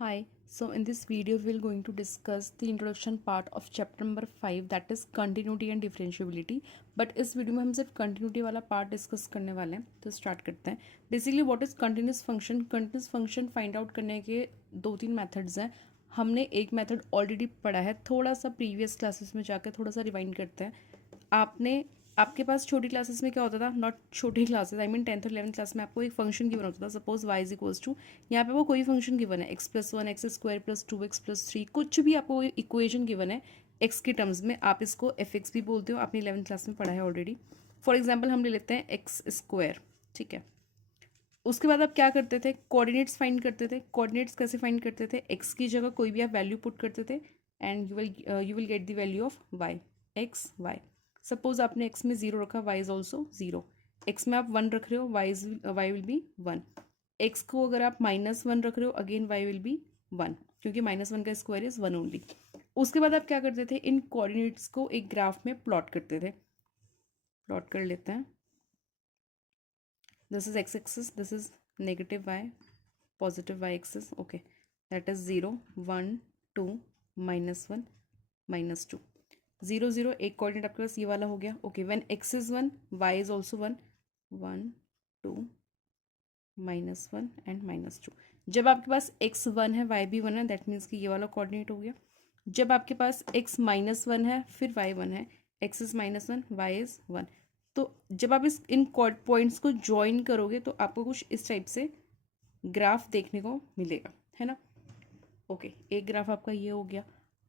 Hi, so in this video we will going to discuss the introduction part of chapter number 5 that is continuity and differentiability. But इस video में हम सिर्फ continuity वाला part discuss करने वाले हैं, तो स्टार्ट करते हैं. Basically what is continuous function find out करने के दो तीन मेथड्स हैं. हमने एक मेथड ऑलरेडी पढ़ा है, थोड़ा सा प्रीवियस क्लासेस में जाकर थोड़ा सा रिवाइंड करते हैं. आपके पास छोटी क्लासेस में क्या होता था, नॉट छोटी क्लासेस, आई मीन 10th और 11th क्लास में आपको एक फंक्शन गिवन होता था. Suppose y is equals to, यहाँ पे वो कोई फंक्शन गिवन है x+1 x² + 2x+3, कुछ भी आपको इक्वेशन गिवन है x के टर्म्स में, आप इसको fx भी बोलते हो, आपने 11th क्लास में पढ़ा है ऑलरेडी. फॉर एग्जाम्पल हम ले लेते हैं x². ठीक है, उसके बाद आप क्या करते थे, कोऑर्डिनेट्स फाइंड करते थे. कोऑर्डिनेट्स कैसे फाइंड करते थे, x की जगह कोई भी आप वैल्यू पुट करते थे and you will get the value of y. X Y, suppose आपने x में 0 रखा, y इज ऑल्सो 0. x में आप 1 रख रहे हो, y विल बी 1. x को अगर आप -1 रख रहे हो, अगेन y विल बी 1, क्योंकि -1 का स्क्वायर इज 1 ओनली. उसके बाद आप क्या करते थे, इन कोऑर्डिनेट्स को एक ग्राफ में प्लॉट करते थे. प्लॉट कर लेते हैं. This is x-axis, this is negative y, positive y-axis. Okay, that is 0 1 2 -1 -2 0 0. एक कोऑर्डिनेट आपके पास ये वाला हो गया. Okay, when x is 1 y is also 1 1 2 -1 and -2. जब आपके पास x 1 है, y भी 1 है, दैट मीन्स कि ये वाला कोऑर्डिनेट हो गया. जब आपके पास x -1 है, फिर y 1 है, x is -1 y is 1. तो जब आप इन पॉइंट्स को ज्वाइन करोगे तो आपको कुछ इस टाइप से ग्राफ देखने को मिलेगा, है ना. ओके, एक ग्राफ आपका ये हो गया.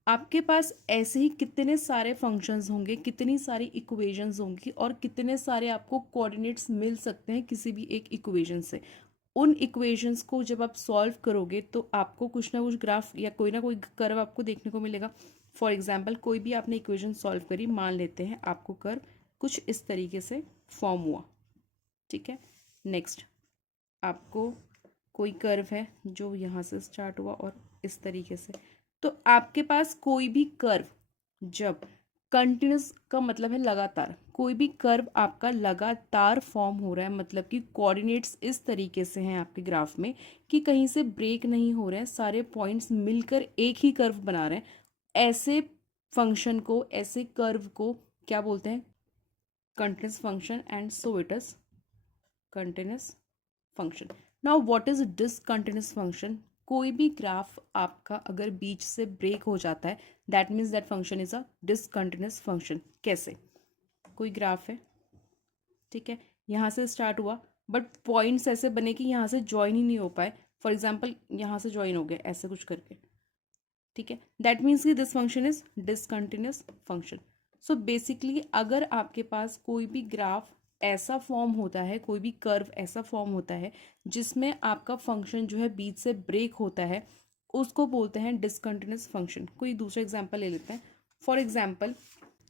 आपके पास ऐसे ही कितने सारे फंक्शंस होंगे, कितनी सारी इक्वेशंस होंगी, और कितने सारे आपको कोऑर्डिनेट्स मिल सकते हैं किसी भी एक इक्वेशन से. उन इक्वेशंस को जब आप सॉल्व करोगे तो आपको कुछ ना कुछ ग्राफ या कोई ना कोई कर्व आपको देखने को मिलेगा. फॉर एग्जाम्पल, कोई भी आपने इक्वेशन सॉल्व करी, मान लेते हैं आपको कर्व कुछ इस तरीके से फॉर्म हुआ. ठीक है, नेक्स्ट आपको कोई कर्व है जो यहाँ से स्टार्ट हुआ और इस तरीके से. तो आपके पास कोई भी कर्व, जब कंटिन्यूस का मतलब है लगातार, कोई भी कर्व आपका लगातार फॉर्म हो रहा है, मतलब कि कोऑर्डिनेट्स इस तरीके से हैं आपके ग्राफ में कि कहीं से ब्रेक नहीं हो रहे हैं, सारे पॉइंट्स मिलकर एक ही कर्व बना रहे हैं. ऐसे फंक्शन को, ऐसे कर्व को क्या बोलते हैं, continuous function, and so it is continuous function. Now what is discontinuous function? कोई भी ग्राफ आपका अगर बीच से ब्रेक हो जाता है, that means that function is a discontinuous function. कैसे, कोई ग्राफ है, ठीक है, यहाँ से स्टार्ट हुआ बट पॉइंट्स ऐसे बने कि यहाँ से ज्वाइन ही नहीं हो पाए. फॉर एग्जाम्पल यहाँ से ज्वाइन हो गए ऐसे कुछ करके. ठीक है, दैट मीन्स कि this function is discontinuous function. So basically अगर आपके पास कोई भी ग्राफ ऐसा फॉर्म होता है, कोई भी कर्व ऐसा फॉर्म होता है जिसमें आपका फंक्शन जो है बीच से ब्रेक होता है, उसको बोलते हैं डिसकंटिन्यूस फंक्शन. कोई दूसरा एग्जांपल ले लेते हैं. फॉर एग्जांपल,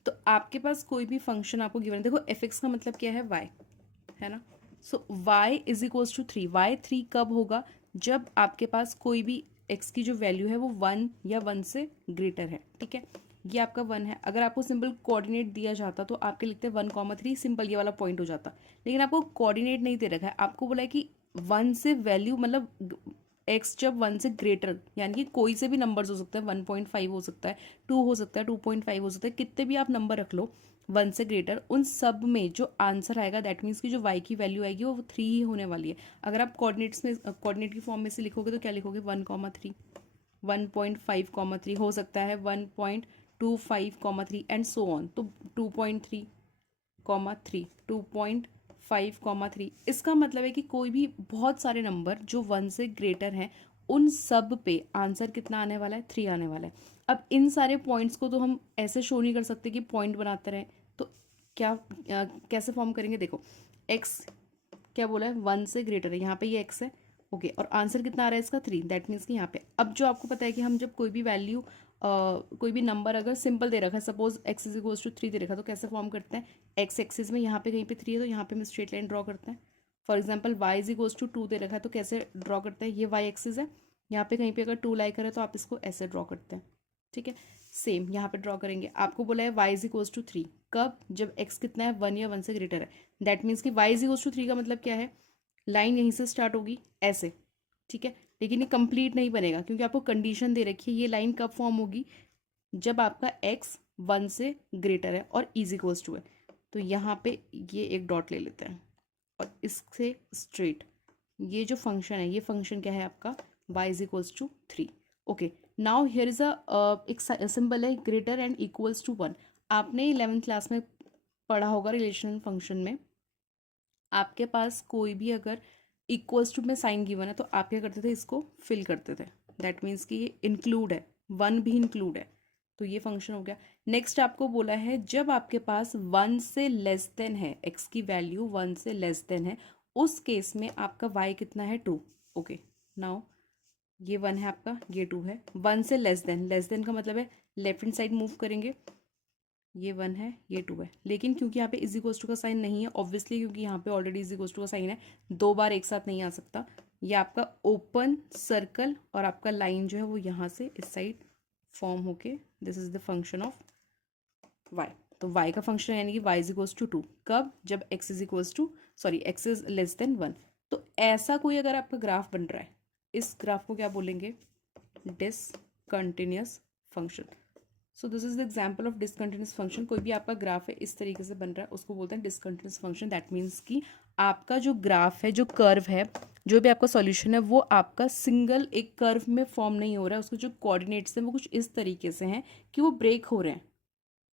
तो आपके पास कोई भी फंक्शन आपको गिवन है, देखो एफ एक्स का मतलब क्या है, वाई, है ना. So Y is equals to 3. Y 3 कब होगा, जब आपके पास कोई भी एक्स की जो वैल्यू है वो 1 या 1 से ग्रेटर है. ठीक है, ये आपका 1 है. अगर आपको सिंपल कोऑर्डिनेट दिया जाता तो आपके लिखते 1,3, सिंपल ये वाला पॉइंट हो जाता. लेकिन आपको कोऑर्डिनेट नहीं दे रखा है, आपको बोला है कि 1 से वैल्यू, मतलब एक्स जब 1 से ग्रेटर, यानी कि कोई से भी नंबर्स हो सकता है, 1.5 हो सकता है, 2 हो सकता है, 2.5 हो सकता है, कितने भी आप नंबर रख लो 1 से ग्रेटर, उन सब में जो आंसर आएगा दैट मीन्स की जो y की वैल्यू आएगी वो 3 ही होने वाली है. अगर आप कोऑर्डिनेट्स में, कोऑर्डिनेट की फॉर्म में से लिखोगे तो क्या लिखोगे, 1,3, 1.5,3 हो सकता है, 1.25,3 एंड सो ऑन. तो 2.3, 2.5,3. इसका मतलब है कि कोई भी बहुत सारे नंबर जो 1 से ग्रेटर हैं, उन सब पे आंसर कितना आने वाला है, 3 आने वाला है. अब इन सारे पॉइंट्स को तो हम ऐसे शो नहीं कर सकते कि पॉइंट बनाते रहें. तो कैसे फॉर्म करेंगे, देखो एक्स क्या बोला है, 1 से ग्रेटर है, यहाँ पे ये एक्स है. ओके, और आंसर कितना आ रहा है इसका, 3. दैट मीन्स कि यहाँ पे, अब जो आपको पता है कि हम जब कोई भी वैल्यू, कोई भी नंबर अगर सिंपल दे रखा है, suppose X is equals to 3 दे रखा है, तो कैसे फॉर्म करते हैं, एक्स एक्सिस में यहाँ पे कहीं पे 3 है तो यहाँ पे हम स्ट्रेट लाइन ड्रॉ करते हैं. For example Y is equals to 2 दे रखा है तो कैसे ड्रॉ करते हैं, ये वाई एक्सिस है, यहाँ पे कहीं पे अगर 2 लाई करे तो आप इसको ऐसे ड्रॉ करते हैं. ठीक है, सेम यहाँ पे ड्रॉ करेंगे. आपको बोला है वाई इज इक्वल्स टू 3, कब, जब एक्स कितना है, 1 या 1 से ग्रेटर है. दैट मीन्स कि वाई इज इक्वल्स टू 3 का मतलब क्या है, लाइन यहीं से स्टार्ट होगी ऐसे. ठीक है, लेकिन ये कंप्लीट नहीं बनेगा क्योंकि आपको कंडीशन दे रखी है। ये लाइन कब फॉर्म होगी, जब आपका x 1 से ग्रेटर है और इज इक्वल्स टू है। तो यहाँ पे ये एक डॉट ले लेते हैं और इससे स्ट्रेट ये जो फंक्शन है, ये फंक्शन क्या है आपका, y is equals to 3। Okay, now here is एक सिंबल है ग्रेटर एंड इक्वल्स टू 1। आपने 11th क्लास में पढ़ा होगा रिलेशनल फंक्शन में, आपके पास कोई भी अगर इक्वल्स टू में साइन गिवन है तो आप क्या करते थे, इसको फिल करते थे। दैट मीन्स कि ये इंक्लूड है, 1 भी इंक्लूड है, तो ये फंक्शन हो गया। नेक्स्ट आपको बोला है जब आपके पास 1 से लेस देन है, x की वैल्यू 1 से लेस देन है, उस केस में आपका y कितना है, 2। ओके, नाउ ये 1 है आपका, ये 2 है। 1 से लेस देन का मतलब है लेफ्ट हैंड साइड मूव करेंगे, ये 1 है, ये 2 है। लेकिन क्योंकि यहाँ पे इज इक्वल्स टू का साइन नहीं है, ऑब्वियसली क्योंकि यहाँ पे ऑलरेडी इज इक्वल्स टू का साइन है, 2 बार एक साथ नहीं आ सकता। ये आपका ओपन सर्कल और आपका लाइन जो है वो यहाँ से इस साइड फॉर्म होके, this is the function of y। तो y का फंक्शन यानी कि y इज इक्वल्स टू 2, कब, जब x is equals to, sorry x is less than 1। तो ऐसा कोई अगर आपका ग्राफ बन रहा है, इस ग्राफ को क्या बोलेंगे, discontinuous function. So this is the example of discontinuous function. कोई भी आपका ग्राफ है इस तरीके से बन रहा है, उसको बोलते हैं डिसकंटिन्यूस फंक्शन। दैट मीन्स कि आपका जो ग्राफ है, जो कर्व है, जो भी आपका सॉल्यूशन है, वो आपका सिंगल एक कर्व में फॉर्म नहीं हो रहा है। उसके जो कोऑर्डिनेट्स हैं वो कुछ इस तरीके से हैं कि वो ब्रेक हो रहे हैं।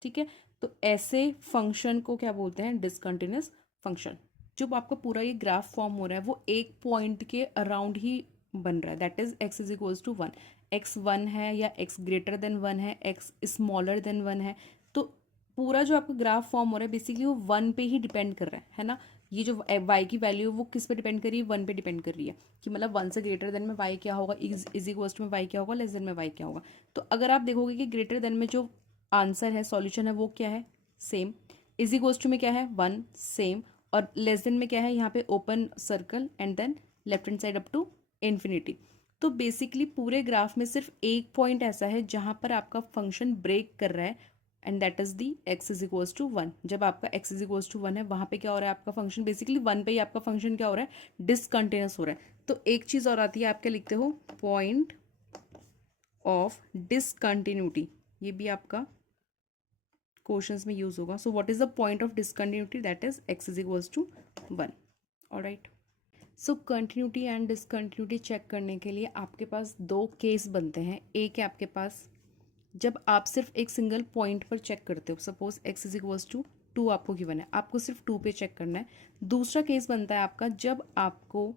ठीक है, तो ऐसे फंक्शन को क्या बोलते हैं, डिसकंटिन्यूस फंक्शन। जब आपका पूरा ये ग्राफ फॉर्म हो रहा है वो एक पॉइंट के अराउंड ही बन रहा है, that is x is equals to 1। x 1 है या x ग्रेटर देन 1 है, x स्मॉलर देन 1 है, तो पूरा जो आपका ग्राफ फॉर्म हो रहा है बेसिकली वो 1 पे ही डिपेंड कर रहा है ना। ये जो y की वैल्यू है वो किस पे डिपेंड कर रही है, 1 पे डिपेंड कर रही है, कि मतलब 1 से ग्रेटर देन में y क्या होगा, इज इक्वल्स टू में y क्या होगा, लेस देन में y क्या होगा। तो अगर आप देखोगे कि ग्रेटर देन में जो आंसर है, सॉल्यूशन है, वो क्या है, सेम। इज इक्वल्स टू में क्या है, 1, सेम। और लेस देन में क्या है, यहाँ पे open circle and then left hand side up to infinity. तो बेसिकली पूरे ग्राफ में सिर्फ एक पॉइंट ऐसा है जहां पर आपका फंक्शन ब्रेक कर रहा है, and that is the x is equals to 1। जब आपका x इज इक्वल्स टू 1 है, वहां पे क्या हो रहा है, आपका फंक्शन बेसिकली 1 पे ही आपका फंक्शन क्या हो रहा है, डिसकंटिन्यूस हो रहा है। तो एक चीज और आती है, आप क्या लिखते हो, पॉइंट ऑफ डिसकंटिन्यूटी। ये भी आपका क्वेश्चंस में यूज होगा। So what is the point of discontinuity, that is x is equals to 1। Alright, so continuity and discontinuity check करने के लिए आपके पास दो केस बनते हैं। एक है आपके पास जब आप सिर्फ एक सिंगल पॉइंट पर चेक करते हो, suppose x is equals to 2 आपको गिवन है, आपको सिर्फ 2 पे चेक करना है। दूसरा केस बनता है आपका जब आपको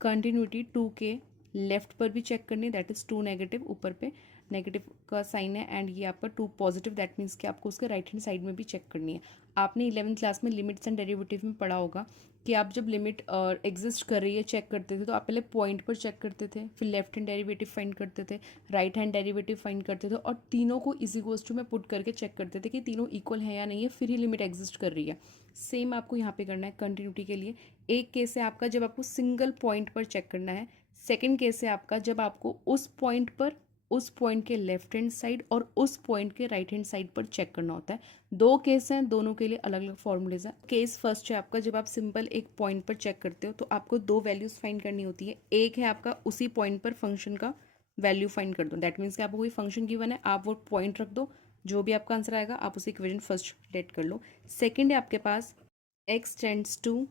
कंटिन्यूटी 2 के लेफ्ट पर भी चेक करनी है, दैट इज 2 नेगेटिव, ऊपर पे नेगेटिव का साइन है एंड ये आपका 2 पॉजिटिव, दैट मीन्स कि आपको उसके राइट हैंड साइड में भी चेक करनी है। आपने 11th क्लास में लिमिट्स एंड डेरिवेटिव में पढ़ा होगा कि आप जब लिमिट एग्जिस्ट कर रही है चेक करते थे, तो आप पहले पॉइंट पर चेक करते थे, फिर लेफ्ट हैंड डेरिवेटिव फाइंड करते थे, राइट हैंड डेरिवेटिव फाइंड करते थे, और तीनों को इज इक्वल्स टू में पुट करके चेक करते थे कि तीनों इक्वल है या नहीं है, फिर ही लिमिट एग्जिस्ट कर रही है। सेम आपको यहाँ पे करना है कंटिन्यूटी के लिए। एक केस है आपका जब आपको सिंगल पॉइंट पर चेक करना है, सेकेंड केस है आपका जब आपको उस पॉइंट पर, उस पॉइंट के लेफ्ट हैंड साइड और उस पॉइंट के राइट हैंड साइड पर चेक करना होता है। दो केस हैं, दोनों के लिए अलग अलग फॉर्मूलेज हैं। केस फर्स्ट है आपका जब आप सिंपल एक पॉइंट पर चेक करते हो तो आपको दो वैल्यूज फाइंड करनी होती है। एक है आपका उसी पॉइंट पर फंक्शन का वैल्यू फाइंड कर दो, दैट मीन्स कि आपको कोई फंक्शन गिवन है, आप वो पॉइंट रख दो, जो भी आपका आंसर आएगा आप उसे इक्वेशन फर्स्ट लेट कर लो। सेकेंड है आपके पास x tends to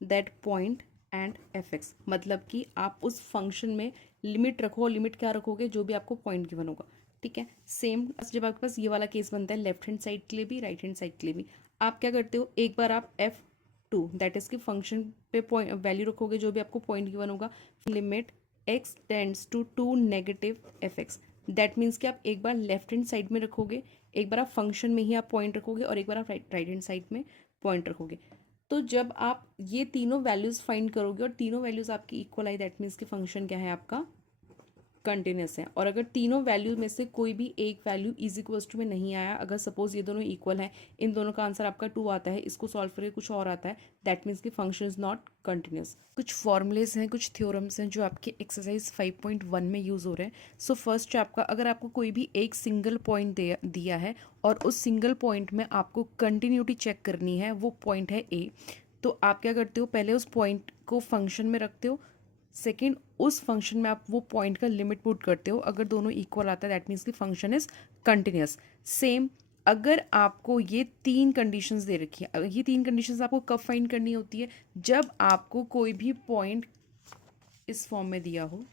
that point and F X, मतलब कि आप उस फंक्शन में लिमिट रखो, और लिमिट क्या रखोगे, जो भी आपको पॉइंट गिवन होगा। ठीक है, सेम जब आपके पास ये वाला केस बनता है लेफ्ट हैंड साइड के लिए भी, राइट हैंड साइड के लिए भी, आप क्या करते हो, एक बार आप f2 दैट इज कि फंक्शन पे पॉइंट वैल्यू रखोगे, जो भी आपको पॉइंट गिवन होगा, limit x tends to 2 negative F X. That means कि आप एक बार लेफ्ट हैंड साइड में रखोगे, एक बार आप फंक्शन में ही आप पॉइंट रखोगे, और एक बार आप राइट हैंड साइड में पॉइंट रखोगे। तो जब आप ये तीनों वैल्यूज फाइंड करोगे और तीनों वैल्यूज आपकी इक्वल आई, दैट मीन्स कि फंक्शन क्या है आपका, कंटिन्यूस है। और अगर तीनों वैल्यू में से कोई भी एक वैल्यू इज इक्वल्स टू में नहीं आया, अगर सपोज ये दोनों इक्वल हैं, इन दोनों का आंसर आपका 2 आता है, इसको सॉल्व करके कुछ और आता है, दैट मीन्स कि फंक्शन इज नॉट कंटिन्यूस। कुछ फॉर्मुलेज हैं, कुछ थ्योरम्स हैं जो आपके एक्सरसाइज 5.1 में यूज हो रहे हैं। सो फर्स्ट आपका, अगर आपको कोई भी एक सिंगल पॉइंट दिया है और उस सिंगल पॉइंट में आपको कंटिन्यूटी चेक करनी है, वो पॉइंट है ए, तो आप क्या करते हो, पहले उस पॉइंट को फंक्शन में रखते हो, सेकेंड उस फंक्शन में आप वो पॉइंट का लिमिट पुट करते हो, अगर दोनों इक्वल आता है दैट मीन्स कि फंक्शन इज कंटिन्यूस। सेम अगर आपको ये तीन कंडीशंस दे रखी है, ये तीन कंडीशंस आपको कब फाइंड करनी होती है, जब आपको कोई भी पॉइंट इस फॉर्म में दिया हो,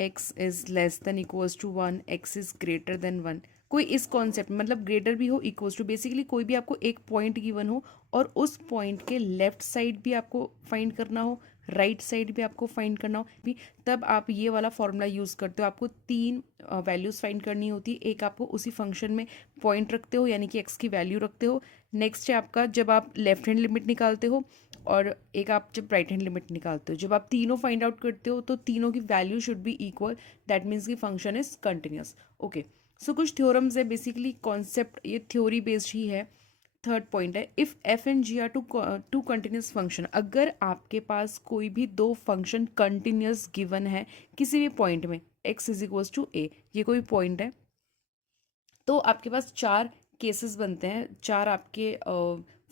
x is less than equals to 1, x is greater than 1, कोई इस कॉन्सेप्ट मतलब ग्रेटर भी हो इक्वल्स टू, बेसिकली कोई भी आपको एक पॉइंट गिवन हो और उस पॉइंट के लेफ्ट साइड भी आपको फाइंड करना हो, राइट साइड भी आपको फाइंड करना हो भी, तब आप ये वाला फॉर्मूला यूज़ करते हो। आपको तीन वैल्यूज़ फाइंड करनी होती है, एक आपको उसी फंक्शन में पॉइंट रखते हो यानी कि x की वैल्यू रखते हो, नेक्स्ट है आपका जब आप लेफ्ट हैंड लिमिट निकालते हो, और एक आप जब राइट हैंड लिमिट निकालते हो। जब आप तीनों फाइंड आउट करते हो तो तीनों की value should be equal, that means कि function is continuous. Okay, so कुछ थ्योरम्स है, बेसिकली कॉन्सेप्ट ये थ्योरी बेस्ड ही है। थर्ड पॉइंट है, if F and G are two continuous function, अगर आपके पास कोई भी दो फंक्शन कंटिन्यूस गिवन है किसी भी पॉइंट में, एक्स इज इक्वल्स टू ए, ये कोई पॉइंट है, तो आपके पास चार केसेस बनते हैं, चार आपके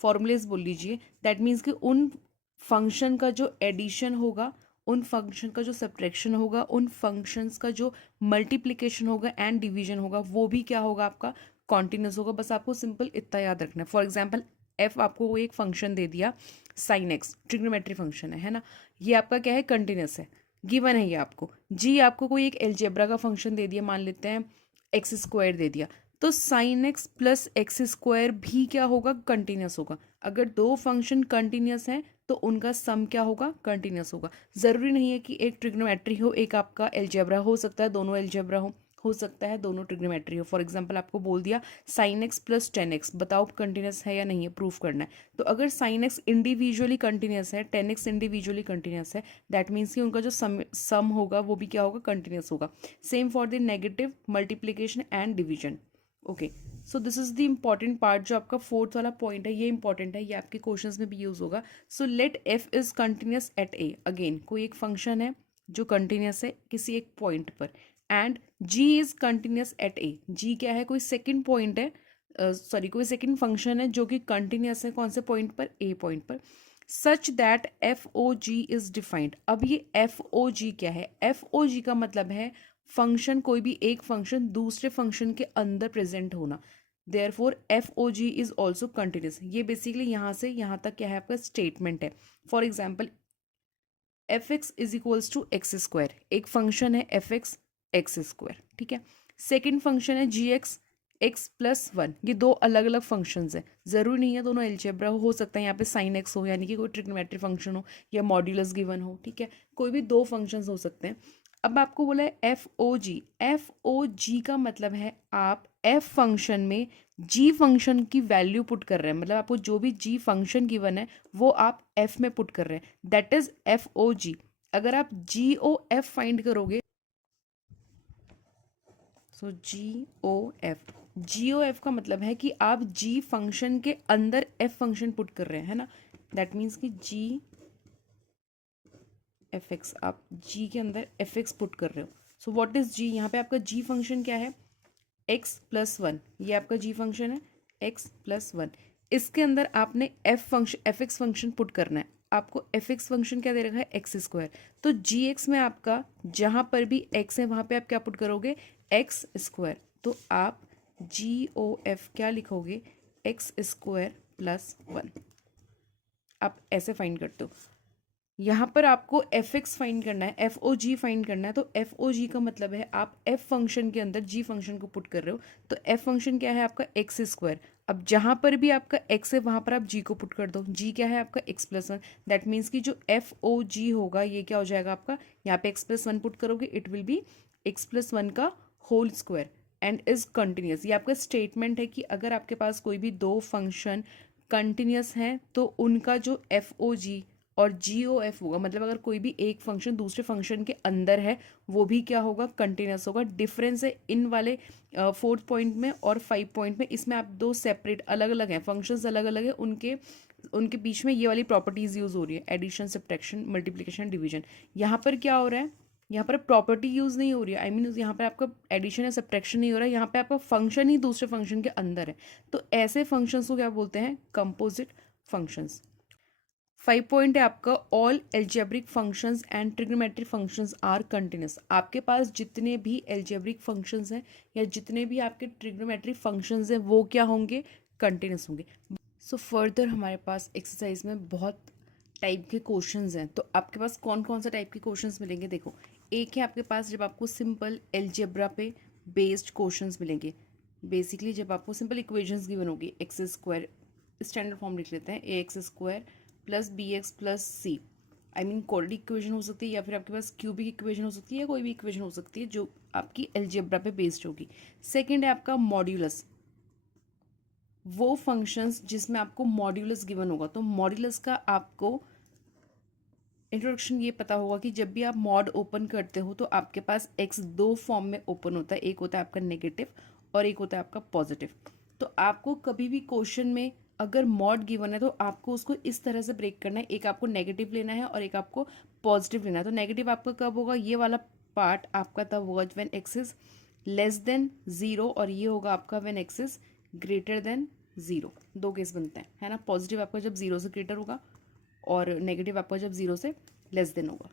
फॉर्मूलेज बोल लीजिए। दैट मीन्स कि उन फंक्शन का जो एडिशन होगा, उन फंक्शन का जो सब्ट्रैक्शन होगा, उन फंक्शंस का जो मल्टीप्लिकेशन होगा एंड डिवीजन होगा, वो भी क्या होगा आपका कॉन्टिन्यूस होगा। बस आपको सिंपल इतना याद रखना है। फॉर एग्जाम्पल एफ आपको वो एक फंक्शन दे दिया साइन एक्स, ट्रिग्नोमेट्री फंक्शन है ना, ये आपका क्या है कंटिन्यूस है, गिवन है ये आपको। जी आपको कोई एक एलजेब्रा का फंक्शन दे दिया, मान लेते हैं एक्स स्क्वायर दे दिया, तो sine x plus x square भी क्या होगा कंटिन्यूस होगा। अगर दो फंक्शन कंटिन्यूस हैं तो उनका सम क्या होगा कंटिन्यूस होगा। ज़रूरी नहीं है कि एक ट्रिग्नोमेट्री हो एक आपका एलजेब्रा, हो सकता है दोनों एलजेब्रा हो सकता है दोनों ट्रिग्नोमेट्री हो। फॉर एग्जांपल आपको बोल दिया sine x plus ten x, बताओ कंटिन्यूस है या नहीं है, प्रूफ करना है। तो अगर साइन एक्स इंडिविजुअली कंटिन्यूस है, टेन एक्स इंडिविजुअली कंटिन्यूस है, दैट मीन्स कि उनका जो सम होगा वो भी क्या होगा कंटिन्यूस होगा। Same for the negative multiplication and division. Okay, so this is the important part, जो आपका फोर्थ वाला पॉइंट है ये इंपॉर्टेंट है, ये आपके क्वेश्चंस में भी यूज होगा। So let F is continuous at A, again कोई एक फंक्शन है जो कंटिन्यूस है किसी एक पॉइंट पर, and G is continuous at A, G क्या है कोई सेकंड पॉइंट है, सॉरी कोई सेकंड फंक्शन है जो कि कंटिन्यूस है कौन से पॉइंट पर, ए पॉइंट पर, such that F O G is defined. अब ये एफ ओ जी क्या है, एफ ओ जी का मतलब है फंक्शन, कोई भी एक फंक्शन दूसरे फंक्शन के अंदर प्रेजेंट होना। Therefore F O G is also continuous. ये बेसिकली यहाँ से यहाँ तक क्या है आपका स्टेटमेंट है। For example F X is equals to X square, एक फंक्शन है एफ एक्स एक्स स्क्वायर, ठीक है। सेकेंड फंक्शन है G X X plus one, ये दो अलग अलग फंक्शंस हैं, ज़रूरी नहीं है दोनों एल्जेब्रा हो सकता है यहाँ पे साइन एक्स हो यानी कि कोई ट्रिग्नोमेट्री फंक्शन हो या मॉड्यूलस गिवन हो, ठीक है, कोई भी दो फंक्शंस हो सकते हैं। अब आपको बोला है एफ ओ जी, एफ ओ जी का मतलब है आप एफ फंक्शन में जी फंक्शन की वैल्यू पुट कर रहे हैं, मतलब आपको जो भी जी फंक्शन गिवन है वो आप एफ में पुट कर रहे हैं, दैट इज एफ ओ जी। अगर आप जी ओ एफ फाइंड करोगे, सो जी ओ एफ, जी ओ एफ का मतलब है कि आप जी फंक्शन के अंदर एफ फंक्शन पुट कर रहे हैं, है ना, दैट मीन्स कि जी एफ एक्स, आप जी के अंदर एफ एक्स पुट कर रहे हो। सो व्हाट इज जी, यहाँ पे आपका जी फंक्शन क्या है, एक्स प्लस वन, ये आपका जी फंक्शन है एक्स प्लस वन, इसके अंदर आपने F function F X function put करना है। आपको एफ एक्स फंक्शन क्या दे रखा है एक्स स्क्वायर, तो जी एक्स में आपका जहाँ पर भी एक्स है वहाँ पे आप क्या पुट करोगे एक्स स्क्वायर, तो आप जी ओ एफ क्या लिखोगे एक्स स्क्वायर प्लस वन, आप ऐसे फाइंड करते हो। यहाँ पर आपको एफ एक्स फाइंड करना है, एफ ओ जी फाइंड करना है, तो एफ ओ जी का मतलब है आप एफ फंक्शन के अंदर जी फंक्शन को पुट कर रहे हो, तो एफ फंक्शन क्या है आपका एक्स स्क्वायर, अब जहाँ पर भी आपका एक्स है वहाँ पर आप जी को पुट कर दो, जी क्या है आपका x plus one, that means कि जो एफ ओ जी होगा ये क्या हो जाएगा आपका, यहाँ पे एक्स प्लस वन पुट करोगे it will be X plus one का whole square and is continuous. ये आपका स्टेटमेंट है कि अगर आपके पास कोई भी दो फंक्शन कंटिन्यूस हैं तो उनका जो एफ ओ जी और जी ओ एफ होगा, मतलब अगर कोई भी एक फंक्शन दूसरे फंक्शन के अंदर है वो भी क्या होगा कंटिन्यूस होगा। डिफरेंस है इन वाले फोर्थ पॉइंट में और फाइव पॉइंट में, इसमें आप दो सेपरेट अलग अलग हैं फंक्शंस, अलग अलग है, उनके उनके बीच में ये वाली प्रॉपर्टीज यूज हो रही है, एडिशन सब्ट्रैक्शन मल्टीप्लिकेशन डिवीजन। यहाँ पर क्या हो रहा है, यहाँ पर प्रॉपर्टी यूज नहीं हो रही है, आई मीन यहाँ पर आपका एडिशन या सब्ट्रैक्शन नहीं हो रहा है, यहाँ पे आपका फंक्शन ही दूसरे फंक्शन के अंदर है, तो ऐसे फंक्शंस को क्या बोलते हैं कंपोजिट फंक्शंस। 5 पॉइंट है आपका, all algebraic functions and trigonometric functions are continuous. आपके पास जितने भी एल्जेब्रिक फंक्शंस हैं या जितने भी आपके ट्रिग्नोमेट्रिक फंक्शंस हैं वो क्या होंगे, कंटिन्यूस होंगे। सो फर्दर हमारे पास एक्सरसाइज में बहुत टाइप के क्वेश्चंस हैं, तो आपके पास कौन कौन सा टाइप के क्वेश्चंस मिलेंगे, देखो एक है आपके पास जब आपको सिंपल एल्जेब्रा पे बेस्ड क्वेश्चंस मिलेंगे। बेसिकली जब आपको सिंपल इक्वेशंस गिवन होगी, एक्स स्क्वायर, स्टैंडर्ड फॉर्म लिख लेते हैं, A X square plus B X plus C, I mean quadratic equation हो सकती है या फिर आपके पास क्यूबिक इक्वेशन हो सकती है या कोई भी इक्वेशन हो सकती है जो आपकी एल्जेब्रा पे बेस्ड होगी। सेकेंड है आपका मॉड्यूलस, वो फंक्शंस जिसमें आपको मॉड्यूलस गिवन होगा, तो मॉड्यूलस का आपको इंट्रोडक्शन ये पता होगा कि जब भी आप मॉड ओपन करते हो तो आपके पास एक्स दो फॉर्म में ओपन होता है, एक होता है आपका नेगेटिव और एक होता है आपका पॉजिटिव। तो आपको कभी भी क्वेश्चन में अगर मॉड गिवन है तो आपको उसको इस तरह से ब्रेक करना है, एक आपको नेगेटिव लेना है और एक आपको पॉजिटिव लेना है। तो नेगेटिव आपका कब होगा, ये वाला पार्ट आपका तब होगा when x is less than zero, और ये होगा आपका when x is greater than zero. दो केस बनते हैं, है ना। पॉजिटिव आपका जब जीरो से ग्रेटर होगा और नेगेटिव आपका जब जीरो से लेस देन होगा।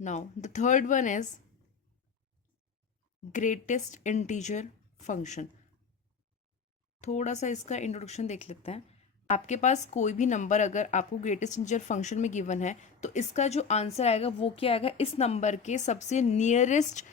Now the third one is greatest integer function. थोड़ा सा इसका इंट्रोडक्शन देख लेते हैं। आपके पास कोई भी नंबर अगर आपको ग्रेटेस्ट इंटीजर फंक्शन में गिवन है तो इसका जो आंसर आएगा वो क्या आएगा, इस नंबर के सबसे नियरेस्ट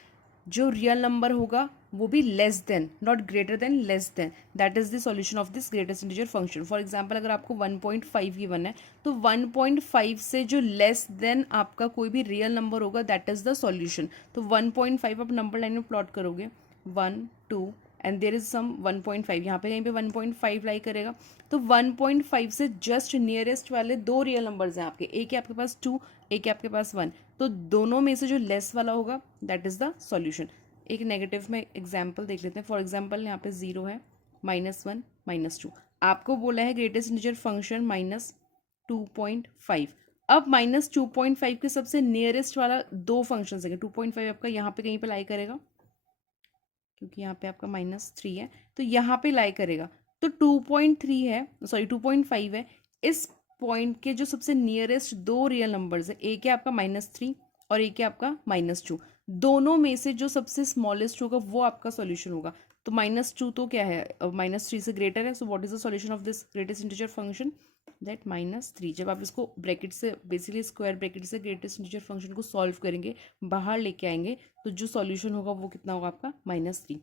जो रियल नंबर होगा वो भी less than, not greater than, less than, that is the solution of this greatest integer function. For example अगर आपको 1.5 गिवन है तो 1.5 से जो लेस देन आपका कोई भी रियल नंबर होगा दैट इज द सॉल्यूशन। तो 1.5 आप नंबर लाइन में प्लॉट करोगे, 1 2 एंड देर इज सम 1.5, यहाँ पे कहीं पे 1.5 लाई करेगा। तो 1.5 से जस्ट नियरेस्ट वाले दो रियल नंबर्स हैं आपके, एक है आपके पास 2, एक है आपके पास 1, तो दोनों में से जो लेस वाला होगा दैट इज द सॉल्यूशन। एक नेगेटिव में एग्जाम्पल देख लेते हैं। फॉर एग्जाम्पल यहाँ पे 0 है, -1 -2, आपको बोला है ग्रेटेस्ट इंटीजर फंक्शन -2.5। अब -2.5 के सबसे नियरेस्ट वाला दो फंक्शन है, 2.5 आपका यहाँ पे कहीं पे लाई करेगा क्योंकि यहाँ पे आपका -3 है तो यहाँ पे लाई करेगा। तो 2.3 है, सॉरी 2.5 है, इस पॉइंट के जो सबसे नियरेस्ट दो रियल नंबर्स है, एक है आपका -3 और एक है आपका -2, दोनों में से जो सबसे स्मॉलेस्ट होगा वो आपका सॉल्यूशन होगा। तो -2 तो क्या है, -3 से ग्रेटर है, सो what is the solution of this greatest integer function, that -3। जब आप इसको ब्रैकेट से, बेसिकली स्क्वायर ब्रैकेट से ग्रेटेस्ट इंटीजर फंक्शन को सॉल्व करेंगे, बाहर लेके आएंगे, तो जो सॉल्यूशन होगा वो कितना होगा आपका -3।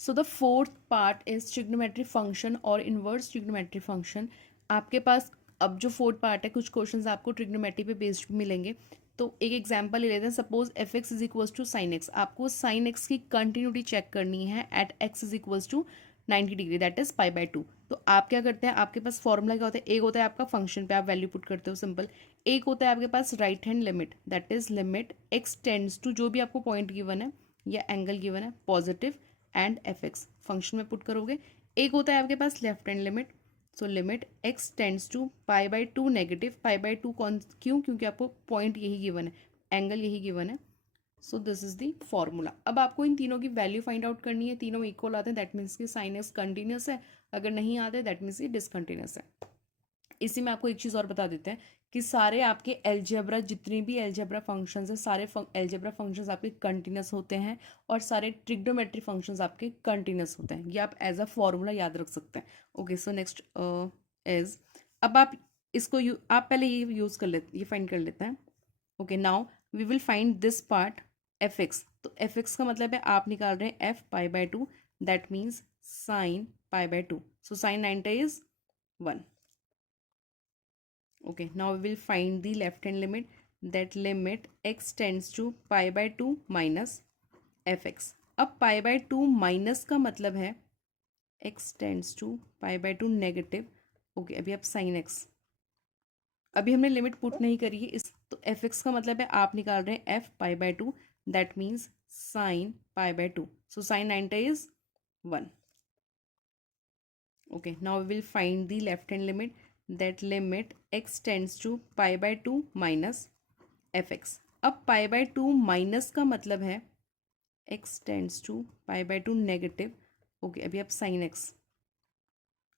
So the fourth part is trigonometry function और इनवर्स ट्रिग्नोमेट्री फंक्शन। आपके पास अब जो फोर्थ पार्ट है, कुछ क्वेश्चंस आपको ट्रिग्नोमेट्री पे बेस्ड मिलेंगे। तो एक एग्जांपल ले लेते हैं, suppose F X is equals to sine X, आपको साइन एक्स की कंटिन्यूटी चेक करनी है at X is equals to 90 degree, that is π/2। तो आप क्या करते हैं, आपके पास फॉर्मूला क्या होता है, एक होता है आपका फंक्शन पे आप वैल्यू पुट करते हो सिंपल, एक होता है आपके पास right hand limit, that is limit X tends to, जो भी आपको पॉइंट गिवन है या एंगल गिवन है, positive and F X function में पुट करोगे। एक होता है आपके पास left hand limit, so limit X tends to π/2 negative, π/2 कौन क्यों, क्योंकि आपको पॉइंट यही गिवन है, एंगल यही गिवन है। So this is the formula. अब आपको इन तीनों की वैल्यू फाइंड आउट करनी है, तीनों इक्वल आते हैं दैट मीन्स कि साइन एक्स कंटिन्यूस है, अगर नहीं आते दैट मीन्स ये डिसकंटिन्यूस है। इसी में आपको एक चीज़ और बता देते हैं कि सारे आपके एल्जेब्रा, जितने भी एल्जेब्रा फंक्शंस हैं, सारे एल्जेब्रा फंक्शंस आपके कंटिन्यूस होते हैं और सारे ट्रिग्नोमेट्री फंक्शंस आपके कंटिन्यूस होते हैं। ये आप एज अ फॉर्मूला याद रख सकते हैं। ओके, सो नेक्स्ट इज, अब आप इसको आप पहले ये यूज़ कर लेते, ये फाइंड कर लेते हैं। Okay, now we will find this part F X. तो एफ एक्स का मतलब है आप निकाल रहे हैं F π/2, that means sine π/2, so sine 90 is 1। Okay, now we will find the left hand limit, that limit x tends to π/2 minus fx। अब π/2 minus का मतलब है x tends to π/2 negative. Okay, अभी आप साइन x, अभी हमने limit put नहीं करी है इस, तो fx का मतलब है आप निकाल रहे हैं f π/2, that means sine π/2, so sine 90 is 1। Okay, now we will find the left hand limit, that limit x tends to π/2 minus fx। अब π/2 माइनस का मतलब है x tends to π/2 negative. Okay, अभी आप साइन x,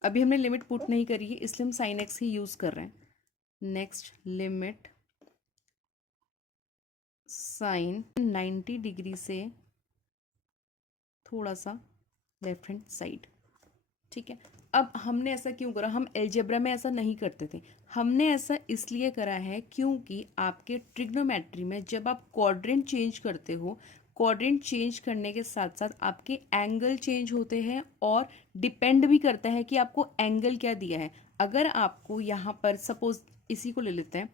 अभी हमने limit put नहीं करी है इसलिए हम साइन x ही यूज़ कर रहे हैं, नेक्स्ट लिमिट साइन 90 डिग्री से थोड़ा सा लेफ्ट हैंड साइड। ठीक है, अब हमने ऐसा क्यों करा? हम अलजेब्रा में ऐसा नहीं करते थे। हमने ऐसा इसलिए करा है क्योंकि आपके ट्रिग्नोमेट्री में जब आप क्वाड्रेंट चेंज करते हो, क्वाड्रेंट चेंज करने के साथ साथ आपके एंगल चेंज होते हैं और डिपेंड भी करता है कि आपको एंगल क्या दिया है। अगर आपको यहाँ पर सपोज इसी को ले लेते हैं,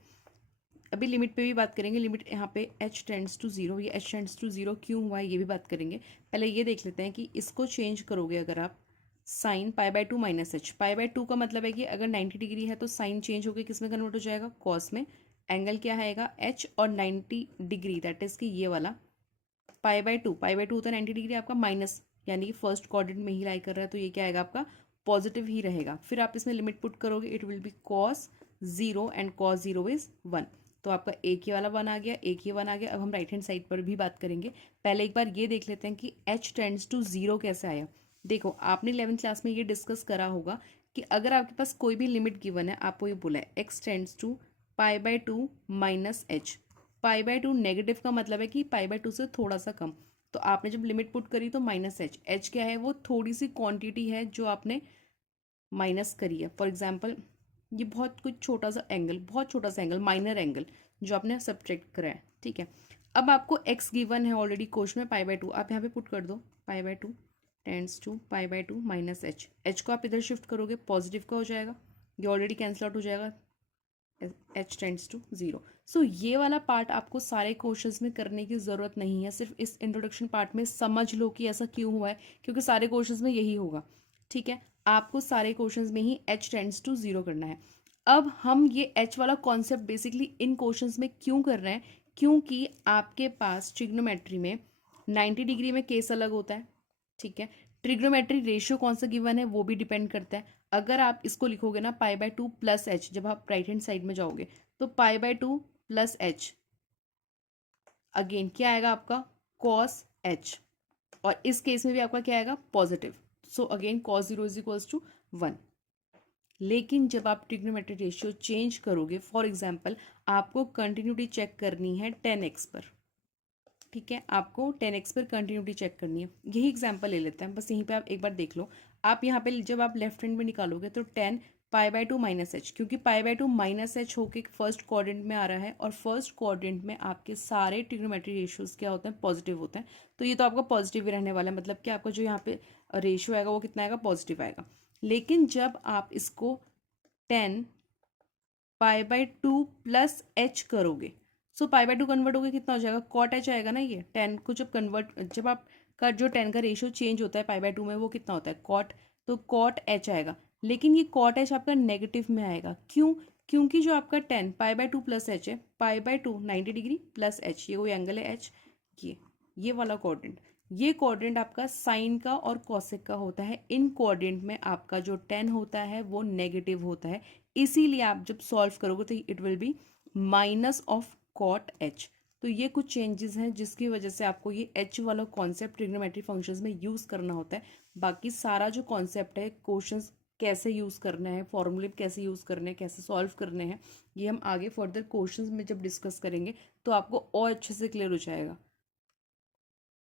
अभी लिमिट पे भी बात करेंगे। लिमिट यहाँ पे h टेंड्स टू जीरो, ये h टेंड्स टू जीरो क्यों हुआ है ये भी बात करेंगे। पहले ये देख लेते हैं कि इसको चेंज करोगे अगर आप sine pi by two minus H, pi by to का मतलब है कि अगर 90 डिग्री है तो साइन चेंज होकर किस में कन्वर्ट हो जाएगा? कॉस में। एंगल क्या आएगा? h, और 90 डिग्री दैट इज कि ये वाला पाई by to, pi by to होता है 90 डिग्री आपका माइनस, यानी कि फर्स्ट क्वाड्रेंट में ही लाई कर रहा है तो ये क्या आएगा आपका? पॉजिटिव ही रहेगा। फिर आप इसमें लिमिट पुट करोगे, it will B cos zero and cos zero is 1। तो आपका एक ही वाला 1 आ गया, एक ही 1 आ गया। अब हम राइट हैंड साइड पर भी बात करेंगे। पहले एक बार ये देख लेते हैं कि h टेंड्स टू जीरो कैसे आया। देखो, आपने 11th क्लास में ये डिस्कस करा होगा कि अगर आपके पास कोई भी लिमिट गिवन है, आपको ये बोला है x tends to pi by two minus H. Pi by two negative का मतलब है कि पाई बाय टू से थोड़ा सा कम। तो आपने जब लिमिट पुट करी तो माइनस एच, एच क्या है? वो थोड़ी सी क्वांटिटी है जो आपने माइनस करी है। फॉर एग्जाम्पल ये बहुत कुछ छोटा सा एंगल, बहुत छोटा सा एंगल, माइनर एंगल जो आपने सब्ट्रैक्ट करा है। ठीक है, अब आपको x गिवन है ऑलरेडी क्वेश्चन में पाई बाय टू, आप यहाँ पे पुट कर दो pi by two tends to pi by two minus H. H को आप इधर शिफ्ट करोगे, पॉजिटिव का हो जाएगा, ये ऑलरेडी कैंसिल आउट हो जाएगा, h टेंड्स टू जीरो। सो ये वाला पार्ट आपको सारे क्वेश्चंस में करने की ज़रूरत नहीं है, सिर्फ इस इंट्रोडक्शन पार्ट में समझ लो कि ऐसा क्यों हुआ है, क्योंकि सारे क्वेश्चंस में यही होगा। ठीक है, आपको सारे क्वेश्चंस में ही h टेंड्स टू जीरो करना है। अब हम ये h वाला कॉन्सेप्ट बेसिकली इन क्वेश्चंस में क्यों कर रहे हैं? क्योंकि आपके पास ट्रिग्नोमेट्री में 90 डिग्री में केस अलग होता है। ठीक है, ट्रिग्नोमेट्री रेशियो कौन सा गिवन है वो भी डिपेंड करता है। अगर आप इसको लिखोगे ना pi by two plus H, जब आप राइट हैंड साइड में जाओगे तो pi by two plus H again क्या आएगा आपका? Cos H. और इस केस में भी आपका क्या आएगा? Positive. So again cos zero is equals to 1। लेकिन जब आप ट्रिग्नोमेट्री रेशियो चेंज करोगे, फॉर एग्जाम्पल आपको कंटिन्यूटी चेक करनी है 10x पर। ठीक है, आपको 10x पर कंटिन्यूटी चेक करनी है। यही एग्जांपल ले लेते हैं, बस यहीं पे आप एक बार देख लो। आप यहाँ पे जब आप लेफ्ट हैंड में निकालोगे तो 10 pi by two minus H, क्योंकि pi by two minus H होके फर्स्ट क्वाड्रेंट में आ रहा है और फर्स्ट क्वाड्रेंट में आपके सारे ट्रिग्नोमेट्री रेशियोज क्या होते हैं? पॉजिटिव होते हैं। तो ये तो आपका पॉजिटिव ही रहने वाला है, मतलब कि आपका जो यहाँ पे रेशियो आएगा वो कितना आएगा? पॉजिटिव आएगा। लेकिन जब आप इसको 10 pi by two plus H करोगे, सो पाई बाय टू कन्वर्ट होकर कितना हो जाएगा? कॉट एच आएगा ना। ये 10 को जब कन्वर्ट, जब आपका जो 10 का रेशियो चेंज होता है पाई बाय टू में, वो कितना होता है? कॉट। तो कॉट एच आएगा। लेकिन ये कॉट एच आपका नेगेटिव में आएगा। क्यों? क्योंकि जो आपका 10 pi by two plus H है, pi by two 90 degree plus H, ये कोई एंगल है एच, ये वाला क्वाड्रेंट, ये क्वाड्रेंट आपका साइन का और कॉसेक का होता है। इन क्वाड्रेंट में आपका जो 10 होता है वो नेगेटिव होता है। इसीलिए आप जब सॉल्व करोगे तो it will be minus of cot H. तो ये कुछ चेंजेस हैं जिसकी वजह से आपको ये एच वाला कॉन्सेप्ट ट्रिग्नोमेट्री फंक्शंस में यूज़ करना होता है। बाकी सारा जो कॉन्सेप्ट है, क्वेश्चंस कैसे यूज़ करना है, फॉर्मूले कैसे यूज़ करने हैं, कैसे सॉल्व करने हैं, ये हम आगे फर्दर क्वेश्चंस में जब डिस्कस करेंगे तो आपको और अच्छे से क्लियर हो जाएगा।